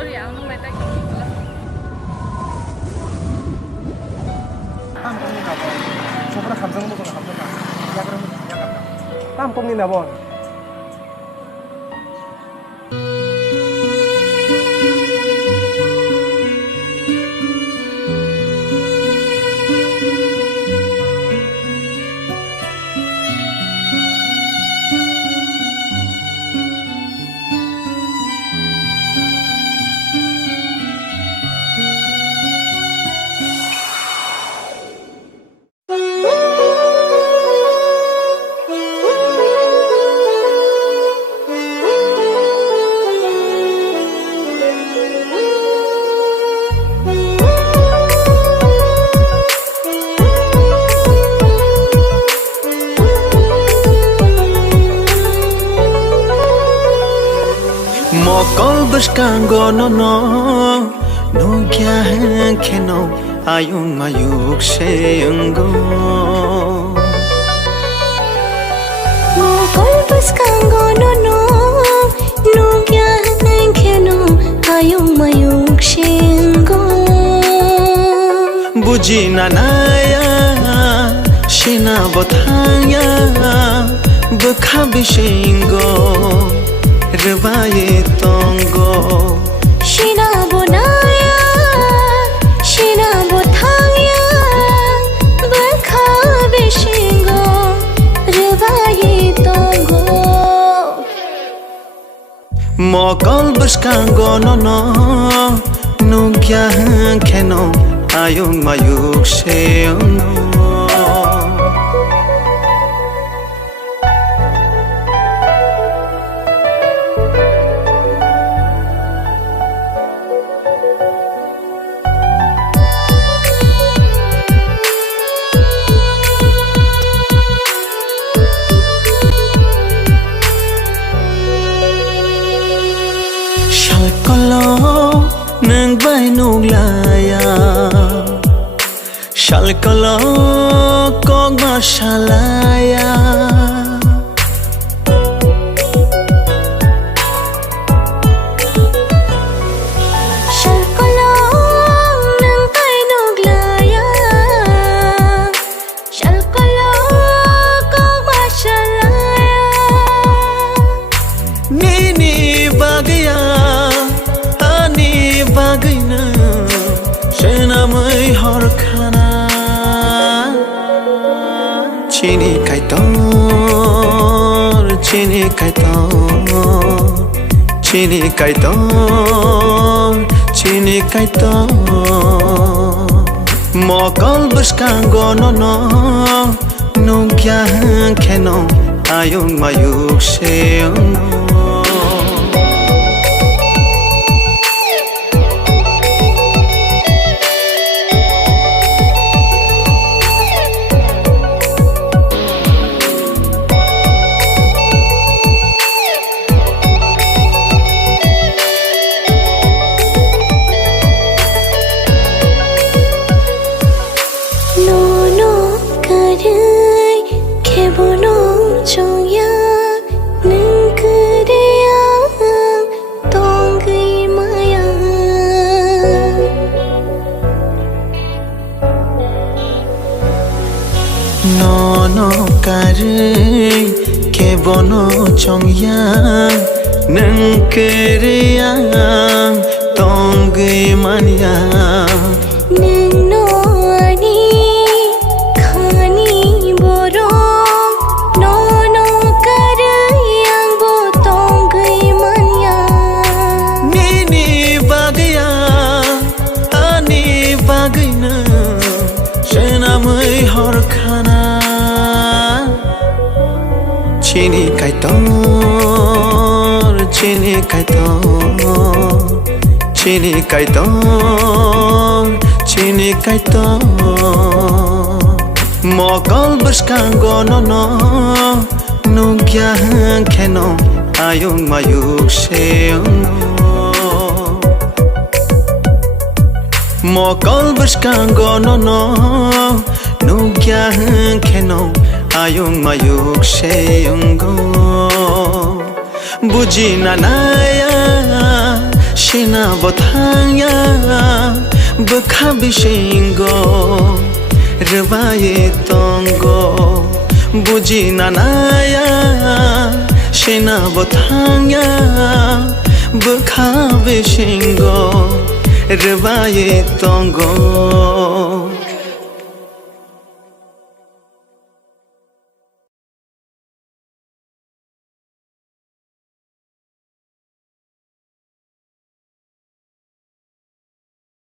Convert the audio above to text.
sorry, ano may tayo kikila. 땀 똥이나 본 저보다 감성 먹으면 감성나 야 그러면 야 간다 땀 똥이나 본 Mokol buskango no kya hai keno ayung mayuk sheungo Mokol buskango no kya hai keno ayung mayuk sheungo buji nanaya shina bothaya bukha bishingo Rvaye tongo Shina bonaya Shina bothaya Bakha bishingo Rvaye tongo Mokol buskango no kya keno ayung mayuk sheungo Shalkolo nang bay nuglaya Shalkolo kog mashalaya Shalkolo nang bay nuglaya Shalkolo kog mashalaya Nini bagaya Bagina Shena mai har khana Chini kaitor Chini kaitor Chini kaitor Chini kaitor Mokol buskango no kya keno ayung mayuk sheungo No kare ke bono chongya nang keriya tongi mania nang no ani khani boro no kare yang bo tongi mania nini bagaya ani bagina shena mai har khana Chini kaitor Chini kaitor Chini kaitor Chini kaitor Mokol buskango no kya keno ayung mayuk sheungo Mokol buskango no kya keno ayung mayuk sheungo buji nanaya Shina botanya Bukha bishingo Rwaye tongo Buji nanaya Shina botanya Bukha bishingo Rwaye tongo